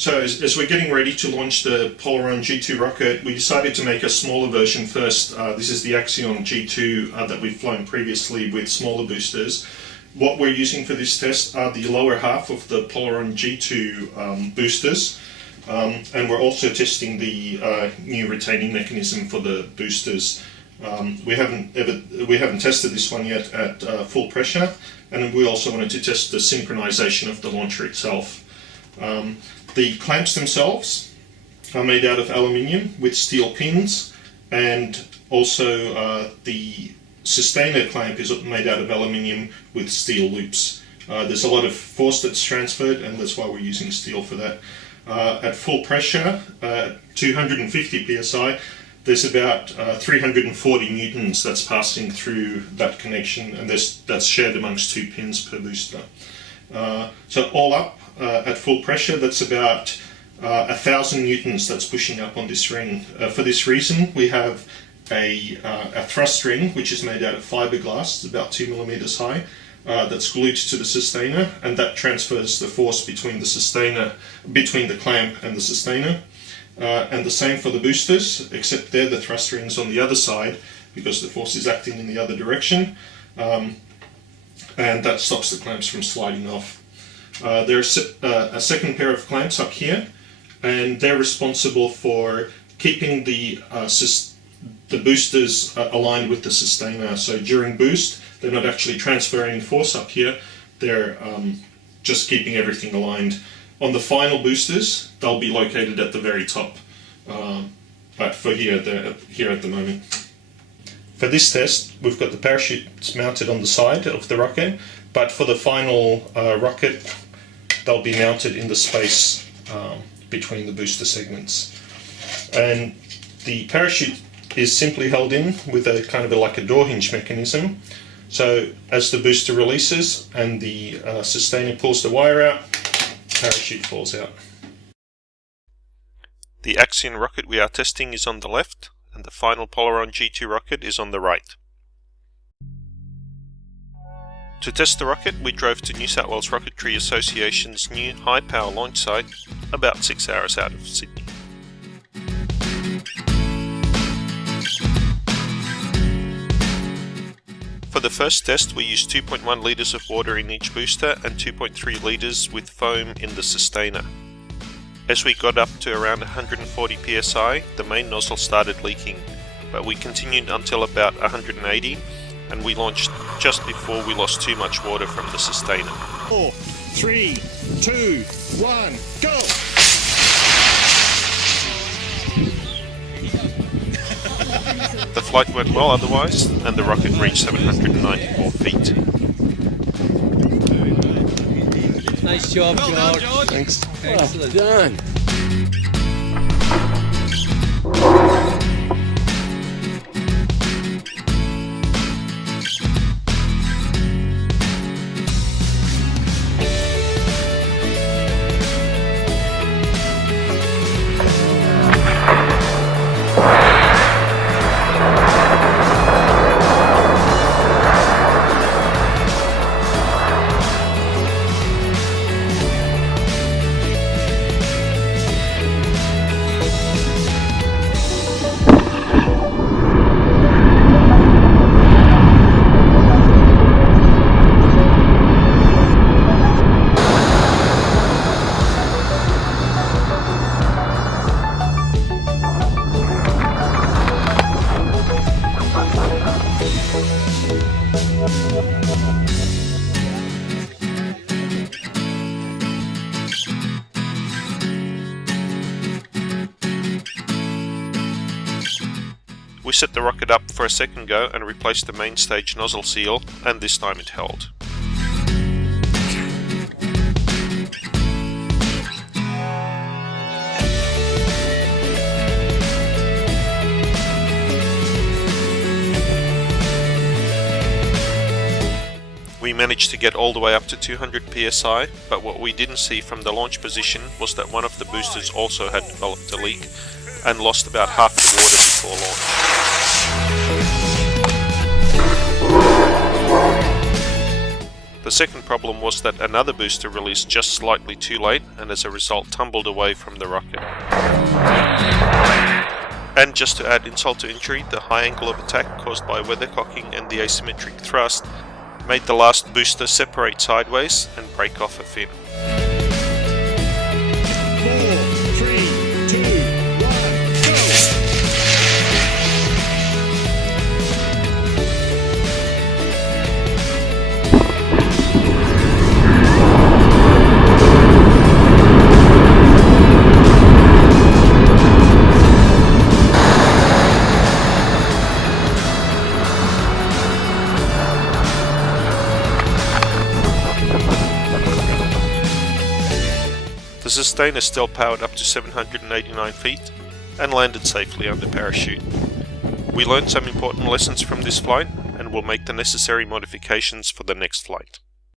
So as we're getting ready to launch the Polaron G2 rocket, we decided to make a smaller version first. This is the Axion G2 that we've flown previously with smaller boosters. What we're using for this test are the lower half of the Polaron G2 boosters, and we're also testing the new retaining mechanism for the boosters. We haven't tested this one yet at full pressure, and we also wanted to test the synchronization of the launcher itself. The clamps themselves are made out of aluminium with steel pins, and also the sustainer clamp is made out of aluminium with steel loops. There's a lot of force that's transferred, and that's why we're using steel for that. At full pressure, 250 psi, there's about 340 newtons that's passing through that connection, and that's shared amongst 2 pins per booster. So all up, at full pressure, that's about 1,000 newtons that's pushing up on this ring. For this reason, we have a thrust ring, which is made out of fiberglass. It's about 2 millimeters high, that's glued to the sustainer, and that transfers the force between the clamp and the sustainer. And the same for the boosters, except there the thrust ring's on the other side because the force is acting in the other direction, and that stops the clamps from sliding off. There's a second pair of clamps up here, and they're responsible for keeping the boosters aligned with the sustainer. So during boost, they're not actually transferring force up here, they're just keeping everything aligned. On the final boosters, they'll be located at the very top, but for here, they're here at the moment. For this test, we've got the parachutes mounted on the side of the rocket, but for the final rocket, they'll be mounted in the space between the booster segments. And the parachute is simply held in with a kind of like a door hinge mechanism. So as the booster releases and the sustainer pulls the wire out, parachute falls out. The Axion rocket we are testing is on the left, and the final Polaron G2 rocket is on the right. To test the rocket, we drove to New South Wales Rocketry Association's new high-power launch site, about 6 hours out of Sydney. For the first test, we used 2.1 litres of water in each booster and 2.3 litres with foam in the sustainer. As we got up to around 140 psi, the main nozzle started leaking, but we continued until about 180, and we launched just before we lost too much water from the sustainer. 4, 3, 2, 1, go! The flight went well otherwise, and the rocket reached 794 feet. Nice job, George. Thanks. Excellent. Well done. We set the rocket up for a second go and replaced the main stage nozzle seal, and this time it held. We managed to get all the way up to 200 psi, but what we didn't see from the launch position was that one of the boosters also had developed a leak and lost about half the water before launch. The second problem was that another booster released just slightly too late and as a result tumbled away from the rocket. And just to add insult to injury, the high angle of attack caused by weathercocking and the asymmetric thrust made the last booster separate sideways and break off a fin. 4, 3, 2, 1, go! The Sustainer still powered up to 789 feet and landed safely under parachute. We learned some important lessons from this flight and will make the necessary modifications for the next flight.